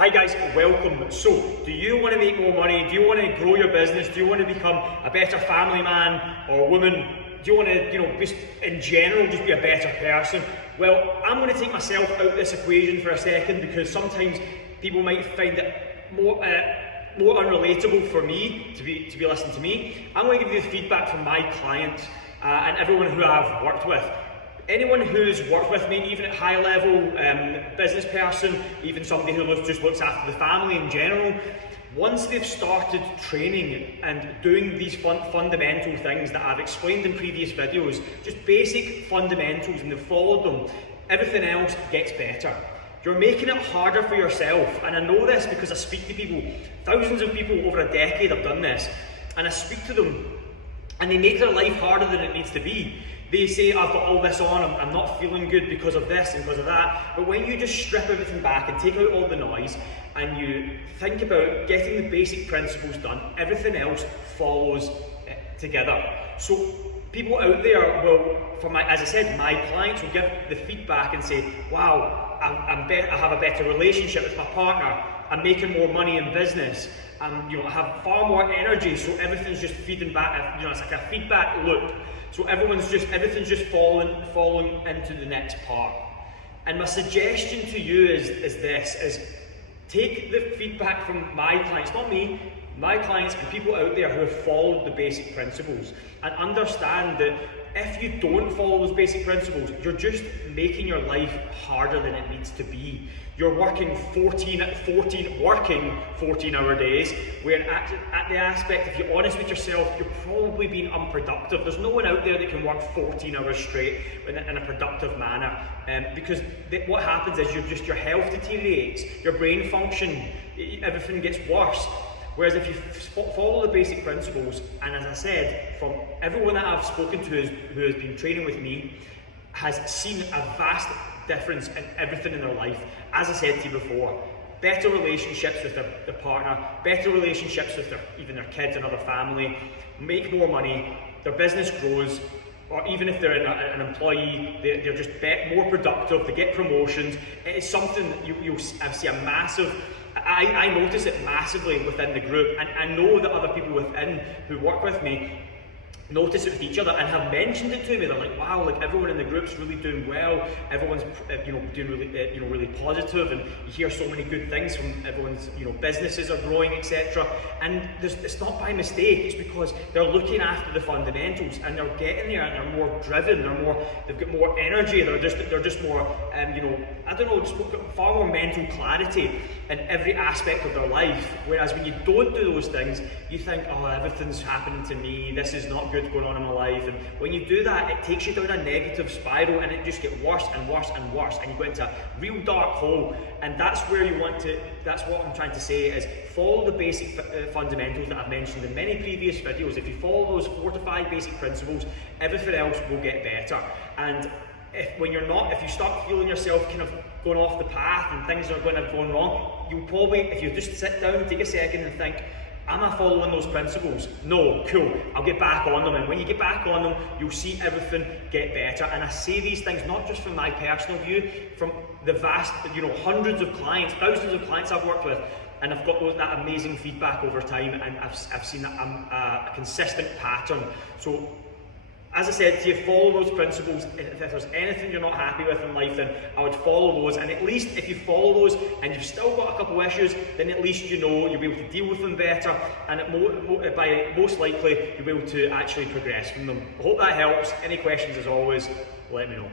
Hi guys, welcome. So, do you want to make more money? Do you want to grow your business? Do you want to become a better family man or woman? Do you want to, just in general, just be a better person? Well, I'm going to take myself out of this equation for a second because sometimes people might find it more unrelatable for me to be listening to me. I'm going to give you the feedback from my clients and everyone who I've worked with. Anyone who's worked with me, even at high level, business person, even somebody who just looks after the family in general, once they've started training and doing these fundamental things that I've explained in previous videos, just basic fundamentals, and they've followed them, everything else gets better. You're making it harder for yourself, and I know this because I speak to people, thousands of people over a decade have done this, and I speak to them and they make their life harder than it needs to be. They say, I've got all this on, I'm not feeling good because of this and because of that. But when you just strip everything back and take out all the noise and you think about getting the basic principles done, everything else follows together. So people out there will, as I said, my clients will give the feedback and say, wow, I have a better relationship with my partner, I'm making more money in business, I have far more energy, so everything's just feeding back, it's like a feedback loop. So everything's just falling into the next part. And my suggestion to you is take the feedback from my clients, not me, my clients and people out there who have followed the basic principles, and understand that if you don't follow those basic principles, you're just making your life harder than it needs to be. You're working 14-hour days, where at the aspect, if you're honest with yourself, you're probably being unproductive. There's no one out there that can work 14 hours straight in a productive manner, because what happens is your health deteriorates, your brain function, everything gets worse. Whereas if you follow the basic principles, and as I said, from everyone that I've spoken to who has been training with me, has seen a vast difference in everything in their life. As I said to you before, better relationships with their partner, better relationships with even their kids and other family, make more money, their business grows, or even if they're an employee, they're just more productive, they get promotions. It is something that you'll see a massive, I notice it massively within the group, and I know that other people within who work with me notice it with each other and have mentioned it to me. They're like, wow, like everyone in the group's really doing well, everyone's doing really really positive, and you hear so many good things from everyone's businesses are growing, etc. And it's not by mistake, it's because they're looking after the fundamentals and they're getting there, and they're more driven, they've got more energy, they're just more just far more mental clarity in every aspect of their life. Whereas when you don't do those things, you think, oh, everything's happening to me, this is not good going on in my life, and when you do that, it takes you down a negative spiral, and it just gets worse and worse and worse, and you go into a real dark hole. And that's what I'm trying to say is follow the basic fundamentals that I've mentioned in many previous videos. If you follow those 4 to 5 basic principles, everything else will get better. And if you start feeling yourself kind of going off the path and things are going wrong, you'll probably, if you just sit down, take a second and think, am I following those principles? No, cool, I'll get back on them. And when you get back on them, you'll see everything get better. And I say these things not just from my personal view, from the vast, hundreds of clients, thousands of clients I've worked with, and I've got that amazing feedback over time, and I've seen a consistent pattern. So, as I said to you, follow those principles. If there's anything you're not happy with in life, then I would follow those. And at least if you follow those and you've still got a couple issues, then at least you'll be able to deal with them better, and most likely you'll be able to actually progress from them. I hope that helps. Any questions, as always, let me know.